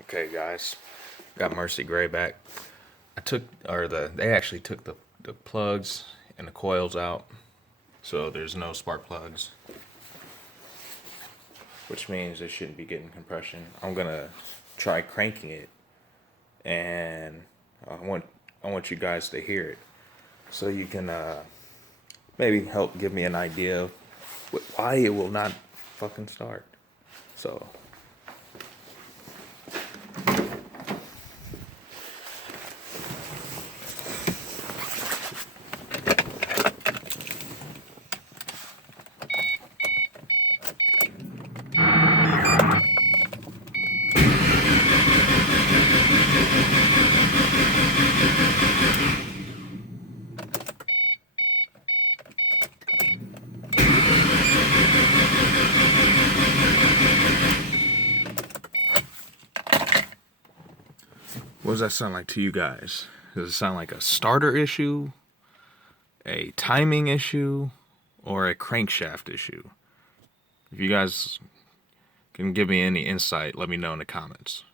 Okay, guys, got Mercy Gray back. They actually took the plugs and the coils out, so there's no spark plugs, which means it shouldn't be getting compression. I'm gonna try cranking it, and I want you guys to hear it, so you can maybe help give me an idea of why it will not fucking start. So. What does that sound like to you guys? Does it sound like a starter issue, a timing issue, or a crankshaft issue? If you guys can give me any insight, let me know in the comments.